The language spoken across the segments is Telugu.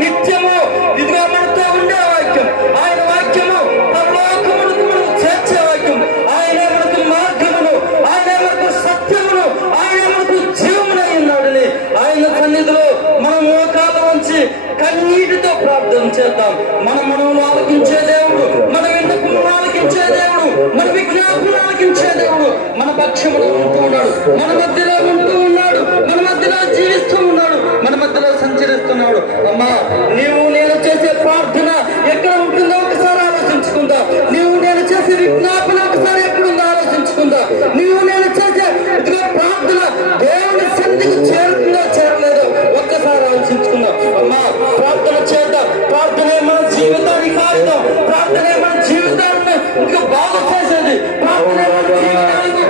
నిత్యము ఇదిగో మనతో ఉండే వాక్యం. ఆయన వాక్యము పరలోకమునకు మనకు చేర్చే వాక్యం. ఆయన మనకు మార్గమును, ఆయన మనకు సత్యమును, ఆయన మనకు జీవమునై ఉన్నాడని ఆయన సన్నిధిలో మనం మోకాళ్ళ వంచి కన్నీటితో ప్రార్థన చేద్దాం. మన మనవులు ఆలకించే దేవుడు, మన విన్నపములు ఆలకించే దేవుడు, మన విజ్ఞాపనలు ఆలకించే దేవుడు మన పక్షములో ఉంటూ ఉన్నాడు, మన మధ్యలో ఉంటూ ఉన్నాడు, మన మధ్యలో జీవిస్తూ ఉన్నాడు, మన మధ్యలో సంచరిస్తున్నాడు. అమ్మా, నీవు నేను చేసే ప్రార్థన ఎక్కడ ఉంటుందో ఒకసారి ఆలోచించుకుందా. నీవు నేను చేసే విజ్ఞాపన ఒకసారి ఎక్కడుందో ఆలోచించుకుందా. నీవు నేను చేసే ఇదిగో ప్రార్థన దేవుని సన్నిధికి చేరుతుందో చేరలేదో ఒక్కసారి ఆలోచించుకుందాం. అమ్మా, ప్రార్థన చేద్దాం. ప్రార్థనే మన జీవితానికి ఆయుధం. ప్రార్థనే మన జీవితాన్ని ఇంకా బాగు చేసేది. ప్రార్థనే మన జీవితానికి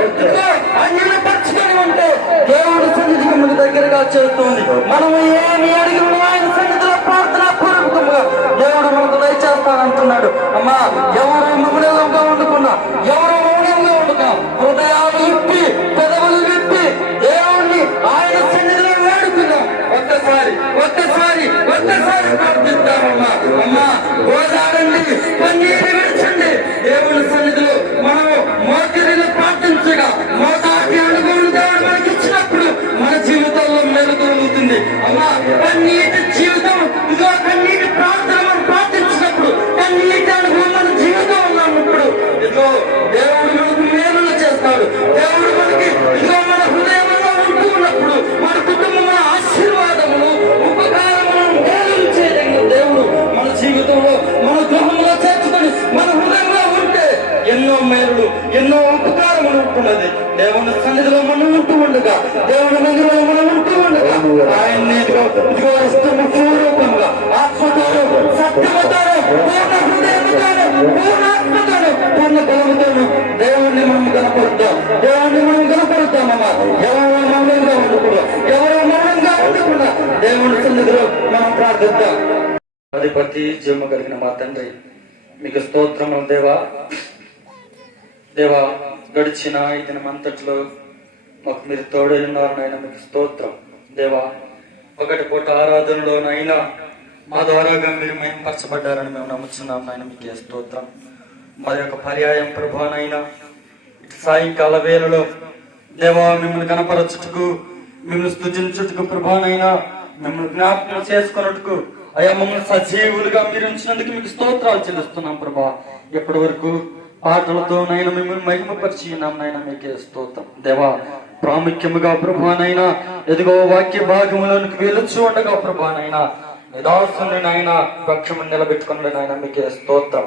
అన్యపరచుకొని ఉంటే దేవుడి సన్నిధికి మన దగ్గరగా చేస్తుంది. మనము ఏమి అడిగిన ఆయన సన్నిధిలో ప్రార్థన పూర్వకంగా దేవుడు మనకు దయచేస్తానంటున్నాడు. అమ్మా, ఎవరు మౌనంగా వండుకున్నా, ఎవరు మౌనంగా వండుకున్నా, హృదయాలు విప్పి పెదవులు విప్పి దేవుణ్ణి ఆయన సన్నిధిలో వేడుకున్నాం. ఒక్కసారి ప్రార్థిద్దామమ్మా. అమ్మా, గోదాడండి, కన్నీరు విడిచండి. దేవుని సన్నిధిలో మనము మోకరిని ప్రార్థించగా మోకాటి అనుభవం దేవుడు మనకి ఇచ్చినప్పుడు మన జీవితంలో మేలు కలుగుతుంది. అమ్మా, కన్నీటి జీవితం ఇదో కన్నీటి ప్రార్థన మనం ప్రార్థించినప్పుడు కన్నీటి అనుభవం మన జీవితంలో ఉన్నప్పుడు ఇదో దేవుడు మనకు మేలులు చేస్తాడు. దేవుడు మనకి ఇదో మన హృదయంలో ఉంటూ ఉన్నప్పుడు మన కుటుంబంలో ఆశీర్వాదములు ఉపకారములను మేలు చేయదగిన దేవుడు మన జీవితంలో మన గృహంలో చేర్చుకొని మన హృదయంలో ఉంటే ఎన్నో మేలులు ఎన్నో ఉపకారములు ఉంటున్నది. దేవుని సన్నిధిలో మనం ఉంటూ ఉండగా, దేవుని మందిరంలో మనం ఉంటూ ఉండగా ఆయన ఇదిగో ఇస్తున్న పూర్వకంగా ఆత్మతోను సత్యమతోను పూర్ణ హృదయంతోను పూర్ణ ఆత్మతోను పూర్ణ బలముతోను దేవుణ్ణి మనం కనపరుద్దాం. దేవుణ్ణి మనం కనపరుద్దామమ్మా. ఎవరో మౌనంగా ఉండకుండా దేవుని సన్నిధిలో మనం ప్రార్థిద్దాం. అధిపతి జీవము కలిగిన మా తండ్రి, మీకు స్తోత్రములు దేవా. గడిచిన ఈ దినమంతట్లో మాకు మీరు తోడై ఉన్నారు నాయన, మీకు స్తోత్రం దేవా. ఒకటి పూట ఆరాధనలోనైనా మా ద్వారాగా మీరు మేంపరచబడ్డారని మేము నమ్ముతున్నాం నాయన, మీకే స్తోత్రం. మరి యొక్క పర్యాయం ప్రభానైనా సాయంకాల వేళలో దేవా మిమ్మల్ని కనపరచుటకు, మిమ్మల్ని స్తుతించుటకు ప్రభానైనా, మిమ్మల్ని జ్ఞాపకం చేసుకున్నట్టుకు అయ్యా మమ్మల్ని సజీవులుగా మీరు ఉంచినందుకు మీకు స్తోత్రాలు చెల్లిస్తున్నాం ప్రభా. ఎప్పటి వరకు పాటలతో నైనా మిమ్మల్ని మహిమపరిచి ఉన్నాం నాయన, మీకే స్తోత్రం దేవా. ప్రాముఖ్యముగా ప్రభానైనా ఎదుగో వాక్య భాగంలోనికి వెలుచు ఉండగా ప్రభానైనా నిదాసుని నాయన పక్షము నిలబెట్టుకుని నాయన, మీకే స్తోత్రం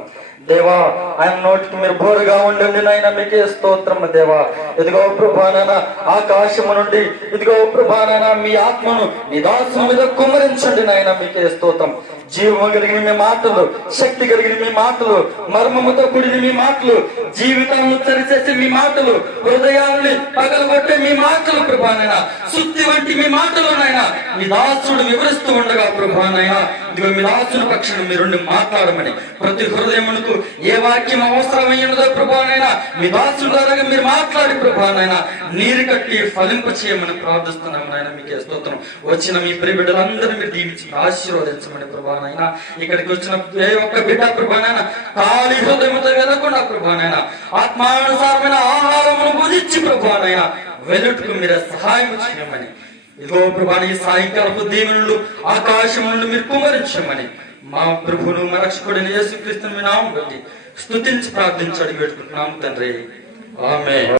దేవా. ఆయన నోటికి మీరు బోరుగా ఉండండి నాయన, మీకే స్తోత్రం దేవా. ఇదిగో ప్రభానైన ఆకాశము నుండి ఇదిగో ప్రభానైన మీ ఆత్మను నిదాసు మీద కుమ్మరించండి నాయన, మీకే స్తోత్రం. జీవము కలిగిన మీ మాటలు, శక్తి కలిగిన మీ మాటలు, మర్మముతో కూడిన మీ మాటలు, జీవితాలను సరిచేసే మీ మాటలు, హృదయాన్ని పగలగొట్టే మీ మాటలు ప్రభానైనా, శుద్ధి వంటి మీ మాటలు నాయన మీ దాసుడు వివరిస్తూ ఉండగా ప్రభానైనా ఇదిగో మీ దాసుని పక్షాన మీరుండి మాట్లాడమని, ప్రతి హృదయమునకు ఏ వాక్యం అవసరమైనదో ప్రభానైనా మీ దాసుడు ద్వారా మీరు మాట్లాడి ప్రభానైనా నీరు కట్టి ఫలింప చేయమని ప్రార్థిస్తున్నాము నాయన, మీకే స్తోత్రం. వచ్చిన మీ ప్రియ బిడ్డలందరూ మీరు దీవించి ఆశీర్వదించమని ప్రభానైనా, ఇక్కడికి వచ్చిన ఏ ఒక్క బిడ్డ ప్రభానైనా ఖాళీ హృదయంతో వెళ్ళకుండా ప్రభానైనా ఆత్మానుసారమైన ఆహారమును భుజించి ప్రభానైనా వెలుటకు మీరే సహాయం చేయమని, ఇదిగో ప్రభా ఈ సాయంకాలపు దీవెనలు ఆకాశం నుండి మీరు కుమరించమని మా ప్రభువును మా రక్షకుడైన యేసుక్రీస్తుని నామం బట్టి స్తుతించి ప్రార్థించి అడిగి పెట్టుకుంటున్నాము తండ్రి. ఆమేన్.